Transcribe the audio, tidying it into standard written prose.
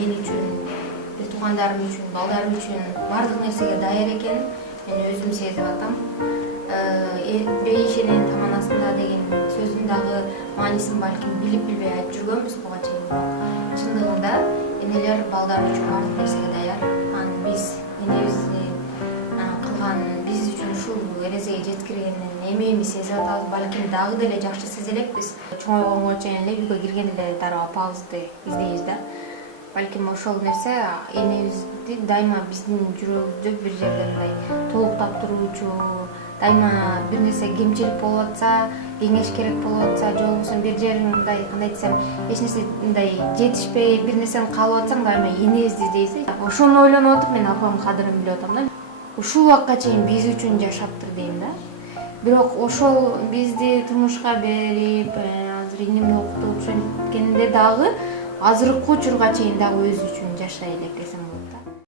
эл үчүн, бир туугандарым үчүн, балдарым үчүн баардык нерсеге даяр экенин мен өзүм сезип атам. Бейишенен таман астында деген сөздүн дагы маанисин балким билип билбей айтып жүргөнбүз буга чейин. Чындыгында энелер балдар үчүн баардык нерсеге даяр. Анан биз энебизди кылган биз үчүн ушул эрезеге жеткиргенин эмебиз сезип атабыз. Балким дагы деле жакшы сезе элекпиз. Чоңойгонго чейин эле үйгө киргенде эле дароо апабызды издейбиз да. Балким ошол нерсе энебизди дайыма биздин жүрөгүбүздө бир жерде мындай толуктап туруучу, дайыма бир нерсе кемчилик болуп атса, кеңеш керек болуп атса, же болбосо бир жериң мындай кандай десем, эч нерсе мындай жетишпей, бир нерсени каалап атсаң, дайыма энебизди издейсиз. Ошону ойлонуп атып мен апамдын кадырын билип атам да. Ушул убакка чейин биз үчүн жашаптыр дейм да. Бирок ошол бизди турмушка берип, азыр иңимди окутуп ошенткенде дагы азыркы учурга чейин дагы өзү үчүн жашай элек десем